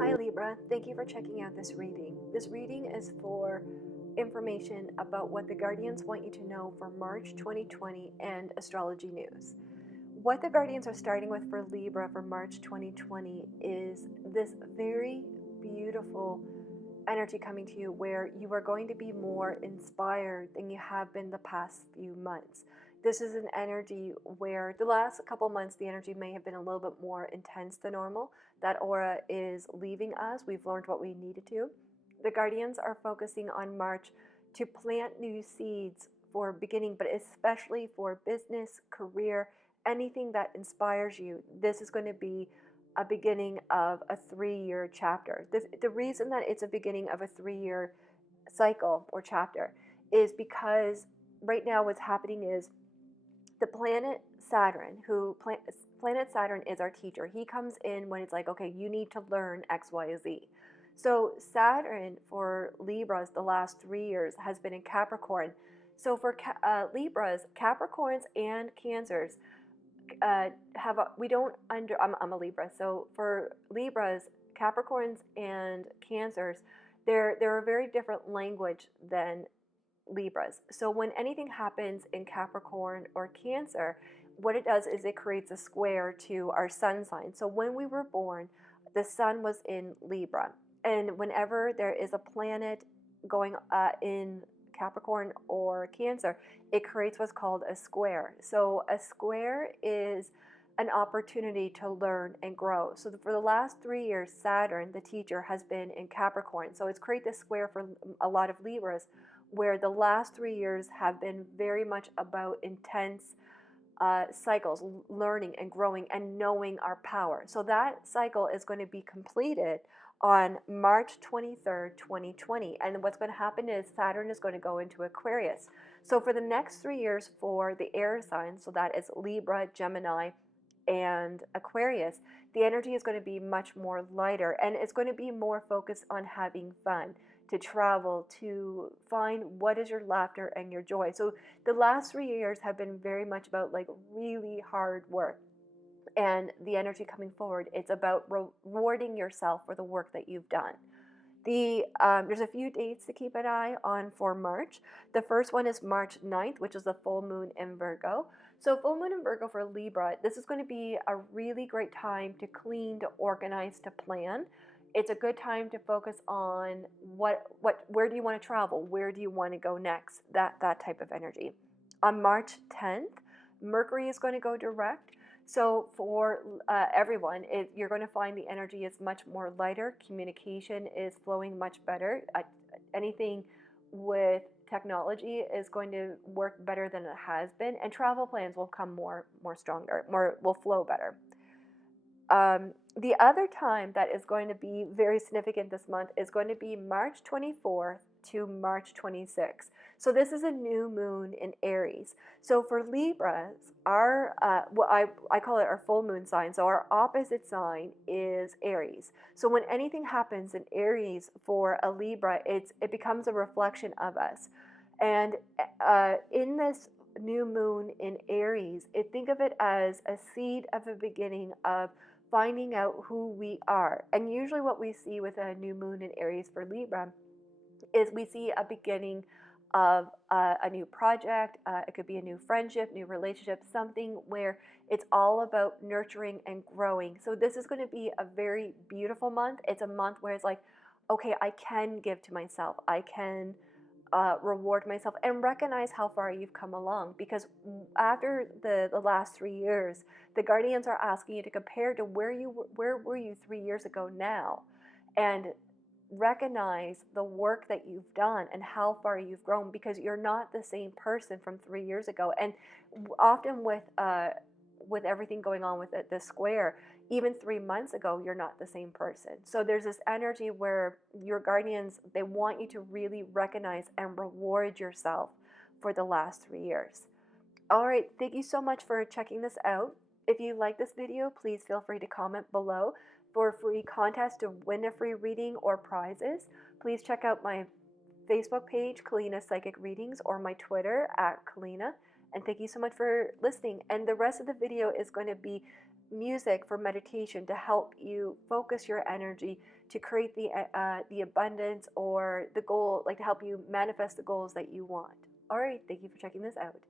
Hi Libra, thank you for checking out this reading. This reading is for information about what the Guardians want you to know for March 2020 and astrology news. What the Guardians are starting with for Libra for March 2020 is this very beautiful energy coming to you where you are going to be more inspired than you have been the past few months. This is an energy where the last couple months the energy may have been a little bit more intense than normal. That aura is leaving us. We've learned what we needed to. The Guardians are focusing on March to plant new seeds for beginning, but especially for business, career, anything that inspires you. This is going to be a beginning of a 3-year chapter. The reason that it's a beginning of a 3-year cycle or chapter is because right now what's happening is the planet Saturn, planet Saturn is our teacher. He comes in when it's like, okay, you need to learn X, Y, Z. So Saturn for Libras the last 3 years has been in Capricorn. So for Libras, Capricorns and Cancers we don't I'm a Libra, so for Libras, Capricorns and Cancers, they're a very different language than Libras. So when anything happens in Capricorn or Cancer, what it does is it creates a square to our sun sign. So when we were born, the sun was in Libra, and whenever there is a planet going in Capricorn or Cancer, it creates what's called a square. So a square is an opportunity to learn and grow. So for the last 3 years, Saturn, the teacher, has been in Capricorn. So it's created this square for a lot of Libras, where the last 3 years have been very much about intense cycles, learning and growing and knowing our power. So that cycle is going to be completed on March 23rd, 2020. And what's going to happen is Saturn is going to go into Aquarius. So for the next 3 years for the air signs, so that is Libra, Gemini, and Aquarius, the energy is going to be much more lighter, and it's going to be more focused on having fun, to travel, to find what is your laughter and your joy. So the last 3 years have been very much about like really hard work. And the energy coming forward, it's about rewarding yourself for the work that you've done. There's a few dates to keep an eye on for March. The first one is March 9th, which is the full moon in Virgo. So full moon in Virgo for Libra, this is going to be a really great time to clean, to organize, to plan. It's a good time to focus on where do you want to travel? Where do you want to go next? That type of energy. On March 10th, Mercury is going to go direct. So for everyone, you're going to find the energy is much more lighter. Communication is flowing much better. Anything with technology is going to work better than it has been, and travel plans will come more stronger, will flow better. The other time that is going to be very significant this month is going to be March 24th to March 26th. So this is a new moon in Aries. So for Libras, our I call it our full moon sign. So our opposite sign is Aries. So when anything happens in Aries for a Libra, it becomes a reflection of us. And in this new moon in Aries, think of it as a seed of a beginning of finding out who we are. And usually what we see with a new moon in Aries for Libra is we see a beginning of a new project. It could be a new friendship, new relationship, something where it's all about nurturing and growing. So this is going to be a very beautiful month. It's a month where it's like, okay, I can give to myself. I can reward myself and recognize how far you've come along, because after the last 3 years, the Guardians are asking you to compare to where were you 3 years ago now, and recognize the work that you've done and how far you've grown, because you're not the same person from 3 years ago. And often with everything going on with the square, even 3 months ago, you're not the same person. So there's this energy where your Guardians, they want you to really recognize and reward yourself for the last 3 years. All right, thank you so much for checking this out. If you like this video, please feel free to comment below. For a free contest to win a free reading or prizes, please check out my Facebook page, Kelliena Psychic Readings, or my Twitter @Kelliena. And thank you so much for listening. And the rest of the video is going to be music for meditation to help you focus your energy to create the abundance or the goal, like to help you manifest the goals that you want. All right, thank you for checking this out.